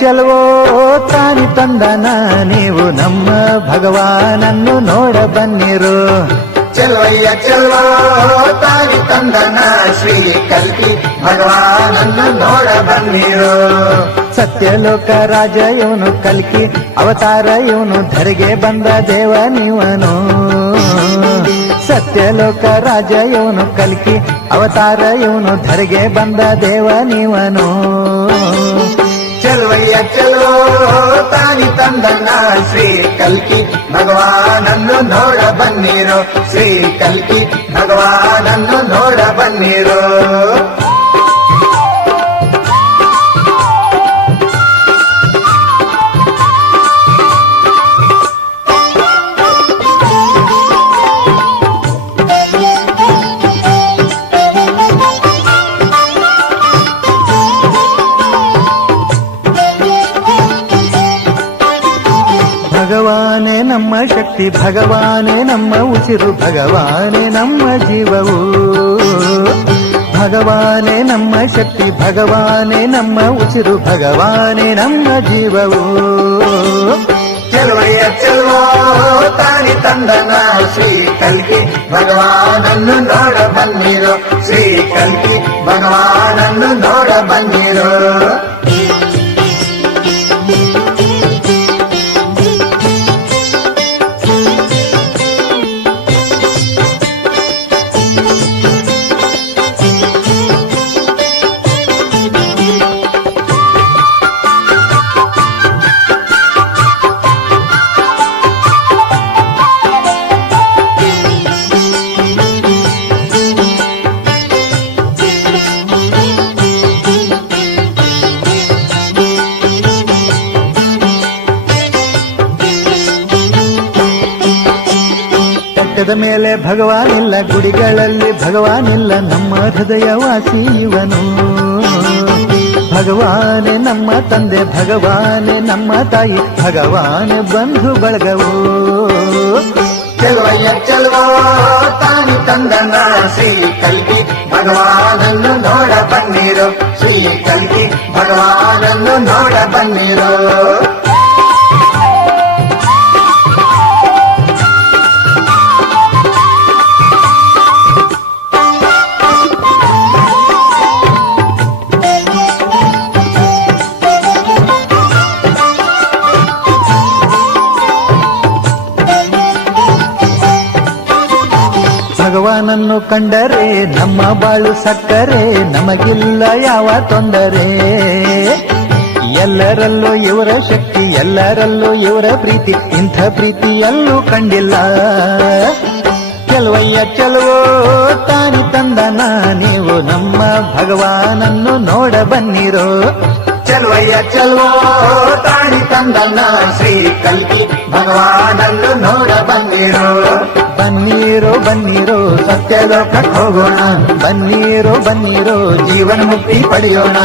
ಚೆಲುವೋ ತಾನಿ ತಂದನ ನೀವು ನಮ್ಮ ಭಗವಾನನ್ನು ನೋಡ ಬನ್ನಿರು. ಚೆಲುವಯ್ಯ ಚೆಲುವೋ ತಾನಿ ತಂದನ ಶ್ರೀ ಕಲ್ಕಿ ಭಗವಾನನ್ನು ನೋಡ ಬನ್ನಿರು. ಸತ್ಯಲೋಕ ರಾಜ ಇವನು ಕಲ್ಕಿ ಅವತಾರ ಇವನು ಧರೆಗೆ ಬಂದ ದೇವನಿವನು. ಸತ್ಯಲೋಕ ರಾಜ ಇವನು ಕಲ್ಕಿ ಅವತಾರ ಇವನು ಧರೆಗೆ ಬಂದ ದೇವನಿವನು. ಚೆಲುವಯ್ಯ ಚೆಲುವೋ ತಾನಿ ತಂದನ ಶ್ರೀ ಕಲ್ಕಿ ಭಗವಾನನ್ನು ನೋಡ ಬನ್ನಿರು. ಶ್ರೀ ಕಲ್ಕಿ ಭಗವಾನನ್ನು ನೋಡ ಬನ್ನಿರು. ಭಗವಾನೇ ನಮ್ಮ ಶಕ್ತಿ, ಭಗವಾನೇ ನಮ್ಮ ಉಸಿರು, ಭಗವಾನೇ ನಮ್ಮ ಜೀವವು. ಭಗವಾನೇ ನಮ್ಮ ಶಕ್ತಿ, ಭಗವಾನೇ ನಮ್ಮ ಉಸಿರು, ಭಗವಾನೇ ನಮ್ಮ ಜೀವವು. ಚೆಲುವಯ್ಯ ಚೆಲುವೋ ತಾನಿ ತಂದನ ಶ್ರೀ ಕಲ್ಕಿ ಭಗವಾನನ್ನು ನೋಡ ಬನ್ನಿರು. ಶ್ರೀ ಕಲ್ಕಿ ಭಗವಾನನ್ನು ನೋಡ ಬನ್ನಿರು. ಬೆಟ್ಟದ ಮೇಲೆ ಭಗವಾನಿಲ್ಲ, ಗುಡಿಗಳಲ್ಲಿ ಭಗವಾನಿಲ್ಲ, ನಮ್ಮ ಹೃದಯವಾಸಿ ಇವನು. ಭಗವಾನೇ ನಮ್ಮ ತಂದೆ, ಭಗವಾನೇ ನಮ್ಮ ತಾಯಿ, ಭಗವಾನೇ ಬಂಧು ಬಳಗವು. ಚೆಲುವಯ್ಯ ಚೆಲುವೋ ತಾನಿ ತಂದನ ಶ್ರೀ ಕಲ್ಕಿ ಭಗವಾನನ್ನು ನೋಡ ಬನ್ನಿರು. ಶ್ರೀ ಕಲ್ಕಿ ಭಗವಾನನ್ನು ನೋಡ ಬನ್ನಿರು. ಭಗವಾನನ್ನು ಕಂಡರೆ ನಮ್ಮ ಬಾಳು ಸಕ್ಕರೆ, ನಮಗಿಲ್ಲ ಯಾವ ತೊಂದರೆ. ಎಲ್ಲರಲ್ಲೂ ಇವರ ಶಕ್ತಿ, ಎಲ್ಲರಲ್ಲೂ ಇವರ ಪ್ರೀತಿ, ಇಂಥ ಪ್ರೀತಿ ಎಲ್ಲೂ ಕಂಡಿಲ್ಲ. ಚೆಲುವಯ್ಯ ಚೆಲುವೋ ತಾನಿ ತಂದನ ನೀವು ನಮ್ಮ ಭಗವಾನನ್ನು ನೋಡ ಬನ್ನಿರೋ. ಚೆಲುವಯ್ಯ ಚೆಲುವೋ ತಾನಿ ತಂದನ ಶ್ರೀ ಕಲ್ಕಿ ಭಗವಾನನ್ನು ನೋಡ ಬನ್ನಿರು. ಬನ್ನಿರೋ ಬನ್ನಿರೋ ಸತ್ಯಲೋಕಕ್ಕೆ ಹೋಗೋಣ, ಬನ್ನಿರೋ ಬನ್ನಿರೋ ಜೀವನ ಮುಕ್ತಿ ಪಡೆಯೋಣ.